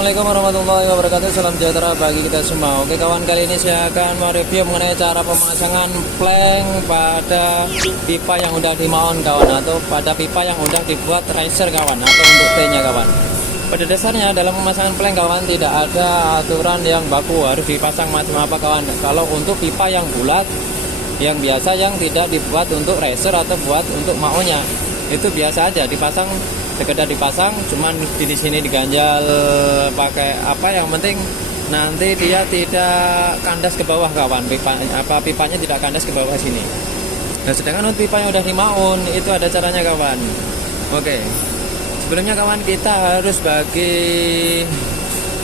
Assalamualaikum warahmatullahi wabarakatuh. Salam sejahtera bagi kita semua. Oke kawan, kali ini saya akan mereview mengenai cara pemasangan plank pada pipa yang udah dimount kawan, atau pada pipa yang udah dibuat riser kawan, atau untuk T-nya kawan. Pada dasarnya dalam pemasangan plank kawan, tidak ada aturan yang baku harus dipasang macam apa kawan. Kalau untuk pipa yang bulat, yang biasa, yang tidak dibuat untuk riser atau buat untuk maunya, itu biasa aja dipasang, sekedar dipasang, cuman di sini diganjal pakai apa, yang penting nanti dia tidak kandas ke bawah kawan, pipanya tidak kandas ke bawah sini. Nah, sedangkan untuk pipa yang udah dimaun itu ada caranya kawan. Oke, sebelumnya kawan, kita harus bagi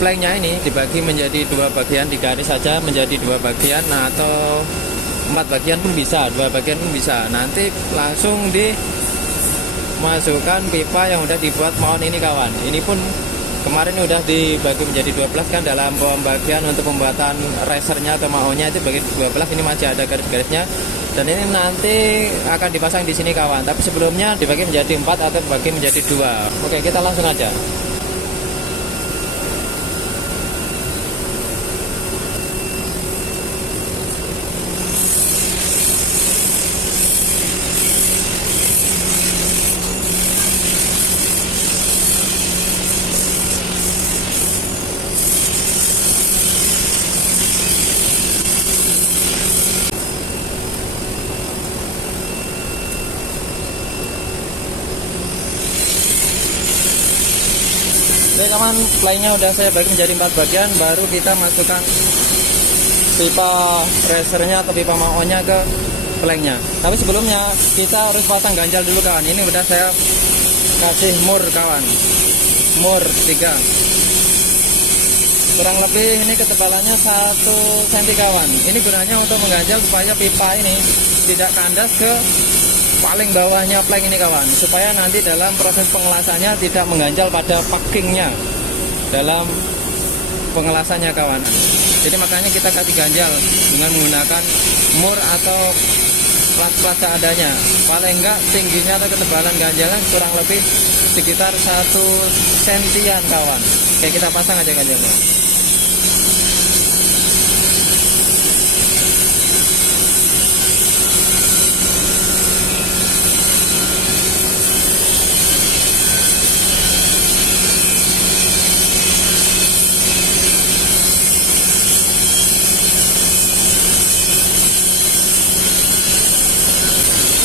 planknya ini dibagi menjadi dua bagian, digaris saja menjadi dua bagian, nah, atau 4 bagian pun bisa, 2 bagian pun bisa. Nanti langsung masukkan pipa yang udah dibuat mount ini kawan. Ini pun kemarin udah dibagi menjadi 12 kan, dalam pembagian untuk pembuatan risernya atau maunya itu bagi 12. Ini masih ada garis-garisnya, dan ini nanti akan dipasang di sini kawan. Tapi sebelumnya dibagi menjadi 4 atau dibagi menjadi 2. Oke, kita langsung aja. Oke kawan, planknya udah saya bagi menjadi 4 bagian. Baru kita masukkan pipa risernya atau pipa maunya ke planknya. Tapi sebelumnya kita harus pasang ganjal dulu kawan. Ini udah saya kasih mur kawan, mur 3, kurang lebih ini ketebalannya 1 cm kawan. Ini gunanya untuk mengganjal supaya pipa ini tidak kandas ke paling bawahnya plank ini kawan, supaya nanti dalam proses pengelasannya tidak mengganjal pada packingnya dalam pengelasannya kawan. Jadi makanya kita kasih ganjal dengan menggunakan mur atau plat-plat seadanya. Paling enggak tingginya atau ketebalan ganjalan kurang lebih sekitar 1 sentian kawan. Oke, kita pasang aja ganjalnya.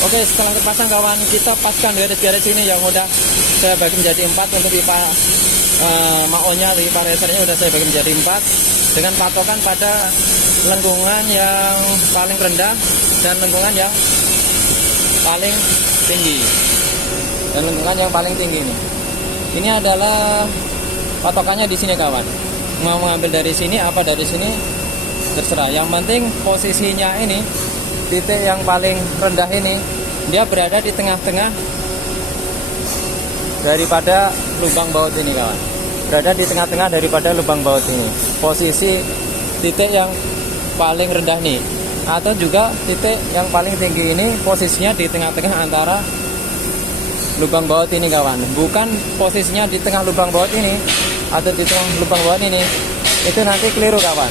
Oke, setelah terpasang kawan, kita paskan garis-garis ini yang udah saya bagi menjadi 4 untuk pipa maunya, pipa risernya udah saya bagi menjadi 4 dengan patokan pada lengkungan yang paling rendah dan lengkungan yang paling tinggi. Dan lengkungan yang paling tinggi ini adalah patokannya di sini kawan. Mau mengambil dari sini apa dari sini terserah. Yang penting posisinya ini, titik yang paling rendah ini dia berada di tengah-tengah daripada lubang baut ini kawan. Berada di tengah-tengah daripada lubang baut ini. Posisi titik yang paling rendah nih, atau juga titik yang paling tinggi ini posisinya di tengah-tengah antara lubang baut ini kawan. Bukan posisinya di tengah lubang baut ini atau di tengah lubang baut ini. Itu nanti keliru kawan.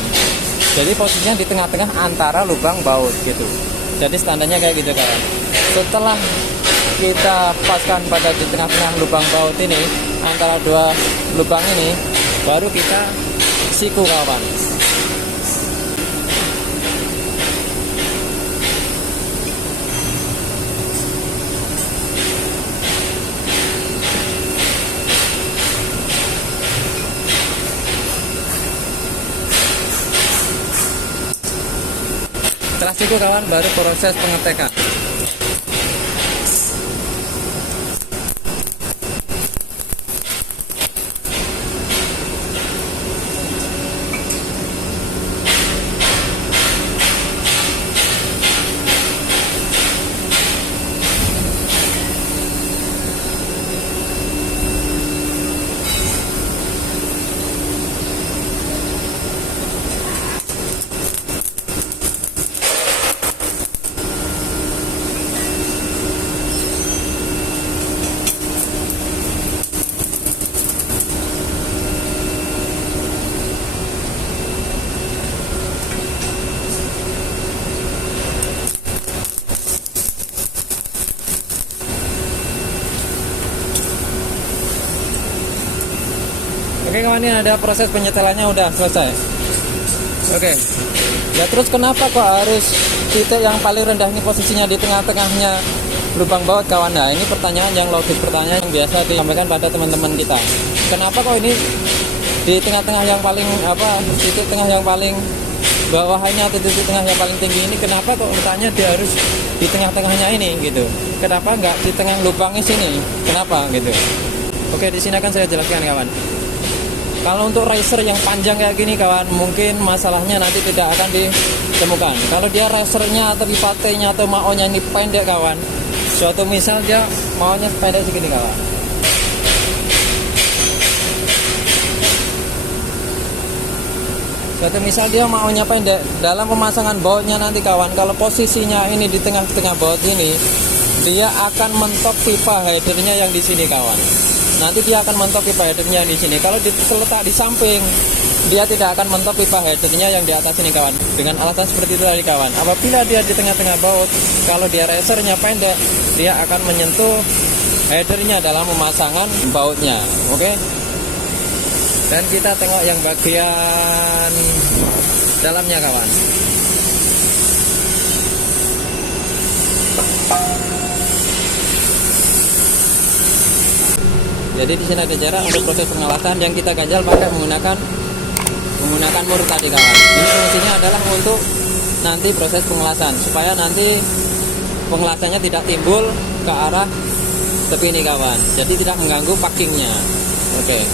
Jadi posisinya di tengah-tengah antara lubang baut gitu. Jadi standarnya kayak gitu kawan. Setelah kita paskan pada di tengah-tengah lubang baut ini, antara 2 lubang ini, baru kita siku kawan. Setelah siku kawan, baru proses pengetekan. Oke kawan, ini ada proses penyetelannya udah selesai. Oke. Ya terus kenapa kok harus titik yang paling rendah ini posisinya di tengah-tengahnya lubang baut kawan? Nah ini pertanyaan yang logis, pertanyaan yang biasa disampaikan pada teman-teman kita. Kenapa kok ini di tengah-tengah yang paling titik tengah yang paling bawahnya atau titik tengah yang paling tinggi ini, kenapa kok letaknya dia harus di tengah-tengahnya ini gitu? Kenapa nggak di tengah lubangnya sini? Kenapa gitu? Oke, di sini akan saya jelaskan kawan. Kalau untuk racer yang panjang kayak gini kawan, mungkin masalahnya nanti tidak akan ditemukan. Kalau dia racernya atau pipatenya atau maonya ini pendek kawan, suatu misal dia maonya pendek segini kawan, suatu misal dia maunya pendek, dalam pemasangan bautnya nanti kawan, kalau posisinya ini di tengah-tengah baut ini, dia akan mentok pipa headernya yang di sini kawan. Nanti dia akan mentok pipa headernya di sini. Kalau terletak di samping, dia tidak akan mentok pipa headernya yang di atas ini kawan. Dengan alasan seperti itu tadi kawan. Apabila dia di tengah-tengah baut, kalau dia racernya pendek, dia akan menyentuh headernya dalam pemasangan bautnya. Oke. Dan kita tengok yang bagian dalamnya kawan. Jadi di sini ada jarak untuk proses pengelasan yang kita ganjal pakai menggunakan mur tadi kawan. Ini fungsinya adalah untuk nanti proses pengelasan supaya nanti pengelasannya tidak timbul ke arah tepi ini kawan. Jadi tidak mengganggu packingnya. Oke.